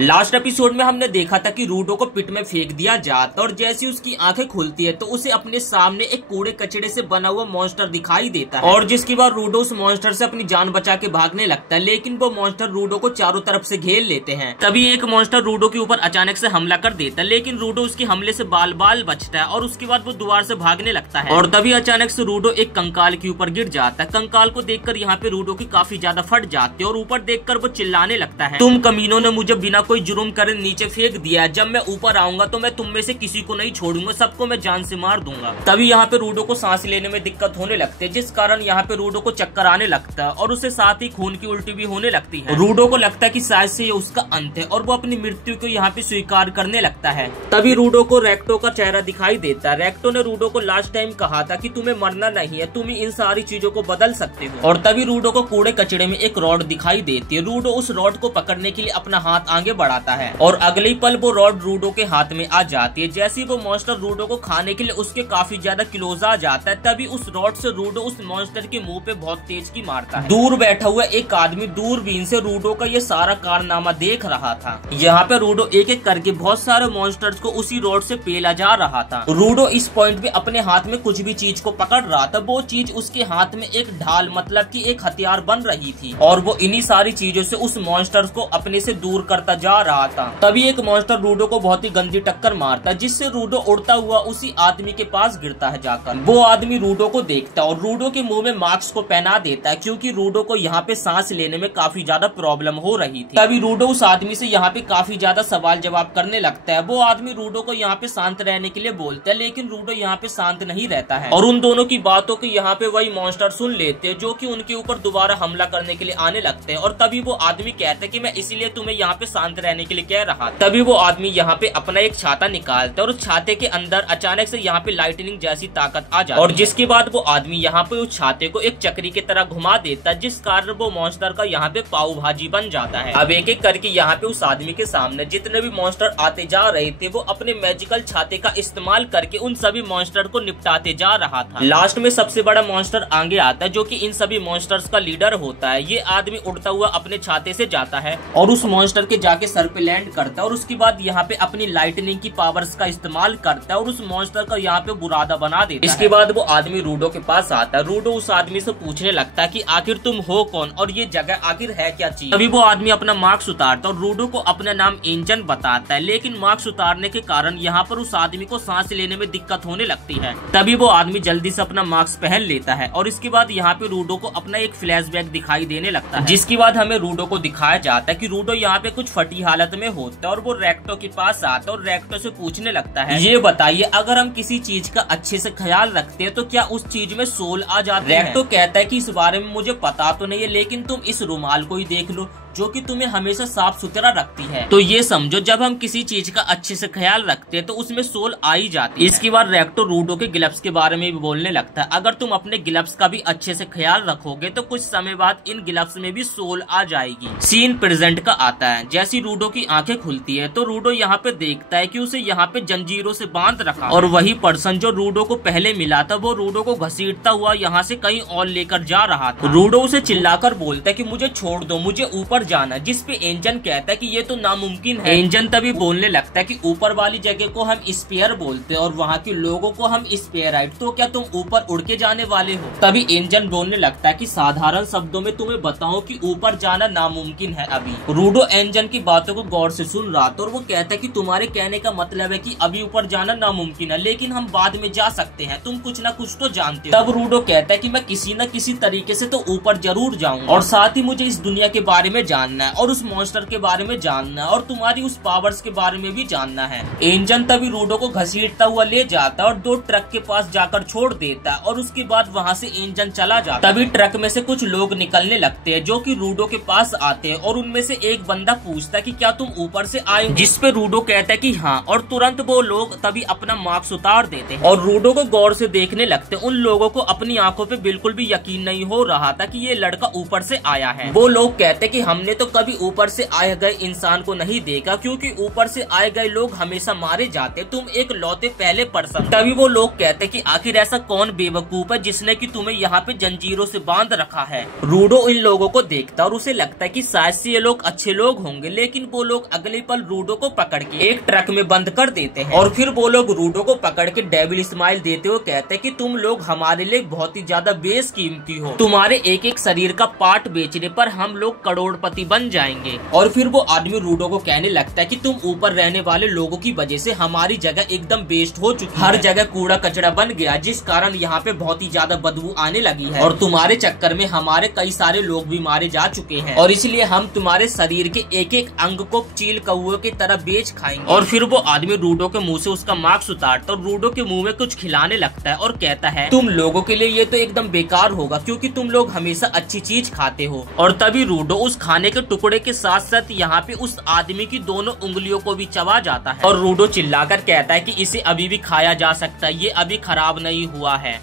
Last episode में हमने देखा था कि रूडो को पिट में फेंक दिया जाता और जैसी उसकी आंखें खुलती है तो उसे अपने सामने एक कूड़े कचड़े से बना हुआ मॉन्स्टर दिखाई देता है और जिसके बाद रूडो उस मॉन्स्टर से अपनी जान बचा के भागने लगता है, लेकिन वो मॉन्स्टर रूडो को चारों तरफ से घेर लेते हैं। तभी एक मॉन्स्टर रूडो के ऊपर अचानक से हमला कर देता है, लेकिन रूडो उसके हमले से बाल बाल बचता है और उसके बाद वो द्वार से भागने लगता है। और तभी अचानक से रूडो एक कंकाल के ऊपर गिर जाता है। कंकाल को देखकर यहाँ पे रूडो की काफी ज्यादा फट जाती है और ऊपर देखकर वो चिल्लाने लगता है, तुम कमीनों ने मुझे बिना कोई जुर्म करे नीचे फेंक दिया। जब मैं ऊपर आऊंगा तो मैं तुम में से किसी को नहीं छोड़ूंगा, सबको मैं जान से मार दूंगा। तभी यहाँ पे रूडो को सांस लेने में दिक्कत होने लगती है, जिस कारण यहाँ पे रूडो को चक्कर आने लगता है और उसे साथ ही खून की उल्टी भी होने लगती है। रूडो को लगता है कि शायद से ये उसका अंत है और वो अपनी मृत्यु को यहाँ पे स्वीकार करने लगता है। तभी रूडो को रेक्टो का चेहरा दिखाई देता है। रेक्टो ने रूडो को लास्ट टाइम कहा था कि तुम्हें मरना नहीं है, तुम इन सारी चीजों को बदल सकते हो। और तभी रूडो को कूड़े कचड़े में एक रॉड दिखाई देती है। रूडो उस रॉड को पकड़ने के लिए अपना हाथ आगे बढ़ाता है और अगले ही पल वो रॉड रूडो के हाथ में आ जाती है। जैसे वो मॉन्स्टर रूडो को खाने के लिए उसके काफी ज्यादा क्लोज आ जाता है, तभी उस रॉड से रूडो उस मॉन्स्टर के मुंह पे बहुत तेज की मारता है। दूर बैठा हुआ एक आदमी दूरबीन से रूडो का ये सारा कारनामा देख रहा था। यहाँ पे रूडो एक एक करके बहुत सारे मॉन्स्टर्स को उसी रॉड से पेला जा रहा था। रूडो इस पॉइंट पे अपने हाथ में कुछ भी चीज को पकड़ रहा था, वो चीज उसके हाथ में एक ढाल मतलब कि एक हथियार बन रही थी और वो इन्हीं सारी चीजों से उस मॉन्स्टर को अपने से दूर करता जा रहा था। तभी एक मॉन्स्टर रूडो को बहुत ही गंदी टक्कर मारता है, जिससे रूडो उड़ता हुआ उसी आदमी के पास गिरता है जाकर। वो आदमी रूडो को देखता है और रूडो के मुंह में मास्क को पहना देता है, क्योंकि रूडो को यहाँ पे सांस लेने में काफी ज्यादा प्रॉब्लम हो रही थी। तभी रूडो उस आदमी से यहाँ पे काफी ज्यादा सवाल जवाब करने लगता है। वो आदमी रूडो को यहाँ पे शांत रहने के लिए बोलता है, लेकिन रूडो यहाँ पे शांत नहीं रहता है और उन दोनों की बातों को यहाँ पे वही मॉन्स्टर सुन लेते हैं, जो कि उनके ऊपर दोबारा हमला करने के लिए आने लगते हैं। और तभी वो आदमी कहता है कि मैं इसलिए तुम्हें यहाँ पे शांत रहने के लिए कह रहा था। तभी वो आदमी यहाँ पे अपना एक छाता निकालता है और उस छाते के अंदर अचानक से यहाँ पे लाइटनिंग जैसी ताकत आ जाती है और जिसके बाद वो आदमी यहाँ पे उस छाते को एक चक्री की तरह घुमा देता है, जिस कारण वो मॉन्स्टर का यहाँ पे पाव भाजी बन जाता है। अब एक एक करके यहाँ पे उस आदमी के सामने जितने भी मॉन्स्टर आते जा रहे थे, वो अपने मैजिकल छाते का इस्तेमाल करके उन सभी मॉन्स्टर को निपटाते जा रहा था। लास्ट में सबसे बड़ा मॉन्स्टर आगे आता है, जो कि इन सभी मॉन्स्टर्स का लीडर होता है। ये आदमी उड़ता हुआ अपने छाते से जाता है और उस मॉन्स्टर के जाके सर पे लैंड करता है और उसके बाद यहाँ पे अपनी लाइटनिंग की पावर्स का इस्तेमाल करता है और उस मॉन्स्टर का यहाँ पे बुरादा बना देता है। इसके बाद वो आदमी रूडो के पास आता है। रूडो उस आदमी से पूछने लगता है कि आखिर तुम हो कौन और ये जगह आखिर है क्या चीज। तभी वो आदमी अपना मास्क उतारता है और रूडो को अपना नाम एंजन बताता है, लेकिन मास्क उतारने के कारण यहाँ पर उस आदमी को सांस लेने में दिक्कत होने लगती है। तभी वो आदमी जल्दी से अपना मास्क पहन लेता है और इसके बाद यहाँ पे रूडो को अपना एक फ्लैशबैक दिखाई देने लगता है, जिसके बाद हमें रूडो को दिखाया जाता है कि रूडो यहाँ पे कुछ फटी हालत में होता है और वो रेक्टो के पास आता है और रेक्टो से पूछने लगता है, ये बताइए अगर हम किसी चीज का अच्छे से ख्याल रखते हैं तो क्या उस चीज में सोल आ जाते हैं। रेक्टो कहता है कि इस बारे में मुझे पता तो नहीं है, लेकिन तुम इस रुमाल को ही देख लो जो कि तुम्हें हमेशा साफ सुथरा रखती है, तो ये समझो जब हम किसी चीज का अच्छे से ख्याल रखते हैं तो उसमें सोल आ ही जाती है। इसके बाद रेक्टो रूडो के ग्लव्स के बारे में भी बोलने लगता है, अगर तुम अपने ग्लव्स का भी अच्छे से ख्याल रखोगे तो कुछ समय बाद इन ग्लव्स में भी सोल आ जाएगी। सीन प्रेजेंट का आता है। जैसी रूडो की आंखें खुलती है तो रूडो यहाँ पे देखता है कि उसे यहाँ पे जंजीरों से बांध रखा और वही पर्सन जो रूडो को पहले मिला था वो रूडो को घसीटता हुआ यहाँ से कहीं और लेकर जा रहा था। रूडो उसे चिल्लाकर बोलता है कि मुझे छोड़ दो, मुझे ऊपर जाना, जिस पे एंजन कहता है कि ये तो नामुमकिन है। एंजन तभी बोलने लगता है कि ऊपर वाली जगह को हम स्पेयर बोलते हैं और वहाँ के लोगों को हम स्पेयराइट, तो क्या तुम ऊपर उड़ के जाने वाले हो। तभी एंजन बोलने लगता है कि साधारण शब्दों में तुम्हें बताऊं कि ऊपर जाना नामुमकिन है अभी। रूडो एंजन की बातों को गौर से सुन रहा था और वो कहता है कि तुम्हारे कहने का मतलब है कि अभी ऊपर जाना नामुमकिन है, लेकिन हम बाद में जा सकते हैं, तुम कुछ ना कुछ तो जानते हो। तब रूडो कहता है कि मैं किसी न किसी तरीके से तो ऊपर जरूर जाऊंगा और साथ ही मुझे इस दुनिया के बारे में जानना है और उस मॉन्स्टर के बारे में जानना है और तुम्हारी उस पावर्स के बारे में भी जानना है। एंजन तभी रूडो को घसीटता हुआ ले जाता है और दो ट्रक के पास जाकर छोड़ देता है और उसके बाद वहाँ से एंजन चला जाता है। तभी ट्रक में से कुछ लोग निकलने लगते हैं जो कि रूडो के पास आते हैं और उनमें से एक बंदा पूछता है कि क्या तुम ऊपर से आए, जिस पे रूडो कहता है कि हाँ, और तुरंत वो लोग तभी अपना मास्क उतार देते हैं और रूडो को गौर से देखने लगते हैं। उन लोगों को अपनी आंखों पे बिल्कुल भी यकीन नहीं हो रहा था कि ये लड़का ऊपर से आया है। वो लोग कहते हैं कि हम हमने तो कभी ऊपर से आए गए इंसान को नहीं देखा, क्योंकि ऊपर से आए गए लोग हमेशा मारे जाते, तुम एक लौते पहले पर्सन। तभी वो लोग कहते कि आखिर ऐसा कौन बेवकूफ है जिसने कि तुम्हें यहाँ पे जंजीरों से बांध रखा है। रूडो इन लोगों को देखता और उसे लगता है कि शायद से ये लोग अच्छे लोग होंगे, लेकिन वो लोग अगले पल रूडो को पकड़ के एक ट्रक में बंद कर देते हैं। और फिर वो लोग रूडो को पकड़ के डेविल स्माइल देते हुए कहते हैं कि तुम लोग हमारे लिए बहुत ही ज्यादा बेशकीमती हो, तुम्हारे एक एक शरीर का पार्ट बेचने पर हम लोग करोड़पति बन जाएंगे। और फिर वो आदमी रूडो को कहने लगता है कि तुम ऊपर रहने वाले लोगों की वजह से हमारी जगह एकदम वेस्ट हो चुकी है, हर जगह कूड़ा कचरा बन गया, जिस कारण यहाँ पे बहुत ही ज्यादा बदबू आने लगी है, और तुम्हारे चक्कर में हमारे कई सारे लोग भी मारे जा चुके हैं, और इसलिए हम तुम्हारे शरीर के एक एक अंग को चील कौवे की तरह बेच खाएंगे। और फिर वो आदमी रूडो के मुंह से उसका मास्क उतारता और रूडो के मुंह में कुछ खिलाने लगता है और कहता है तुम लोगों के लिए ये तो एकदम बेकार होगा, क्योंकि तुम लोग हमेशा अच्छी चीज खाते हो। और तभी रूडो उस खाने के टुकड़े के साथ साथ यहाँ पे उस आदमी की दोनों उंगलियों को भी चबा जाता है, और रूडो चिल्लाकर कहता है कि इसे अभी भी खाया जा सकता है, ये अभी खराब नहीं हुआ है।